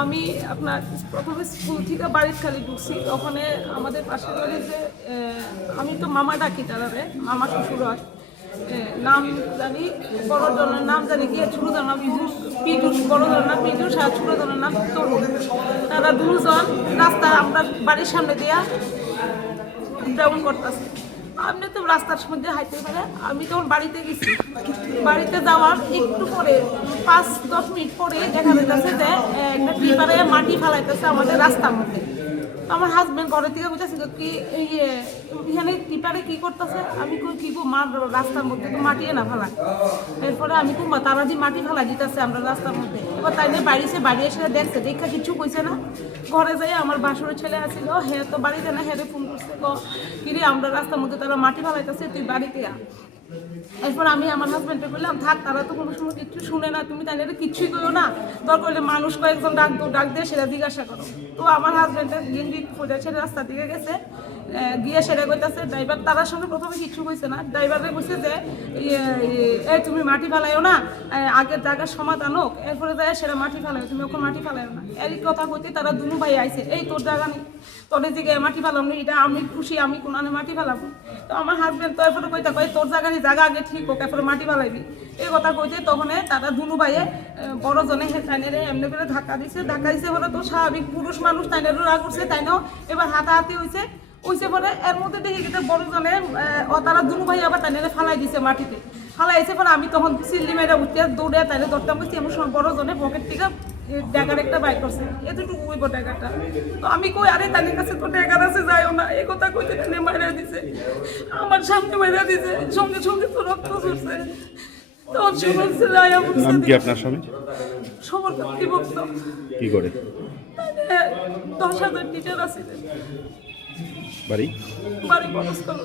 আমি আপনার প্রথমে স্কুল থেকে বাড়ির খালি ঢুকছি, ওখানে আমাদের পাশের বাড়ি যে আমি তো মামা ডাকি তারারে, মামা শ্বশুর হয়, নাম জানি বড় ধরনের নাম জানি গিয়ে ছোটো ধরনের নাম পিজুস, বড় ধরনের নাম পিজুস আর ছোটো ধরনের নাম তরুণ। তারা দুজন রাস্তা আমরা বাড়ির সামনে দিয়া যেমন করতেছে, আপনি তো রাস্তার মধ্যে হাইতে পারে। আমি তখন বাড়িতে গেছি, বাড়িতে যাওয়ার একটু পরে 5-10 মিনিট পরে দেখা যাচ্ছে যে একটা টিপারে মাটি ফেলাইতেছে আমাদের রাস্তার মধ্যে। আমার হাজব্যান্ড ঘরে থেকে বুঝেছি কি এখানে টিপারে কি করতেছে, আমি কই কি গো মার রাস্তার মধ্যে তো মাটি না ফেলা। এরপরে আমি কুম্বা তারা যে মাটি ফেলা দিতেছে আমরা রাস্তার মধ্যে। এবার তাই নিয়ে বাড়ি এসে দেখছে, দেখা কিছু কইছে না। ঘরে যাই আমার বাসুরের ছেলে আসছিল, হ্যাঁ তো বাড়িতে না, হ্যাঁ ফোন করছে কিরে আমরা রাস্তার মধ্যে তারা মাটি ফেলাইতেছে, তুই বাড়িতে আ। এরপর আমি আমার হাজব্যান্ডকে বললাম থাক, তারা তো কোনো সময় কিচ্ছু শুনে না, তুমি তাই এটা কিচ্ছুই করো না, দরকার হলে মানুষ কয়েকজন ডাক দিয়ে সেটা জিজ্ঞাসা করো। তো আমার হাজব্যান্ডের গিন্ডি ফোটা ছেড়ে রাস্তা দিকে গেছে, গিয়ে সেটা কইতেছে ড্রাইভার, তার সঙ্গে প্রথমে কিচ্ছু কইছে না, ড্রাইভারে কইছে যে এই তুমি মাটি ফেলাইও না, আগের জায়গার সমাধান হোক, এরপরে যায় সেটা মাটি ফেলাইও, তুমি ওখানে মাটি ফেলাইও না। এই কথা কইতে তারা দুনু ভাই আইছে, এই তোর জায়গা নেই, তোর দিকে মাটি ফেলাম নি, এটা আমি খুশি, আমি কোনানে মাটি ফেলাবো। তো আমার হাজব্যান্ড তো এরপরে কইতে কয় তোর জায়গা নেই, জায়গা আগে ঠিক হোক এরপরে মাটি ফেলাইবি। এই কথা কইতে তখন তারা দুনু ভাইয়ে বড় জনে তাইনের এমনি করে ধাক্কা দিছে বলে তো স্বাভাবিক পুরুষ মানুষ তাইনেরও রাগ উঠছে, তাইনও এবার হাতাহাতি হয়েছে পরে এর মধ্যে দেখি গেছে বড় জনে তারা দুনু ভাই আবার তাইনের ফালাই দিছে মাটিতে, ফালাইছে পরে আমি তখন সিল্লি মেয়েরা উঠতে দৌড়ে তাইলে ধরতাম বলছি, এমন বড় জনে পকেট থেকে ড্যাগার একটা বাইক করছে, এতটুকু ওই ড্যাগারটা। তো আমি কই আরে তাদের কাছে তো ড্যাগার আছে, যাইও না, এই কথা কইতে তাহলে মাইরা দিছে, আমার সামনে মাইরা দিছে, সঙ্গে সঙ্গে তো রক্ত ঝরছে। তখন সময় ছেলে আয়া বলছে, নাম কি আপনার স্বামী? সমর কর্তৃপক্ষ কি করে? 10,000 টিচার আছে, বাড়ি বাড়ি বনস্থল।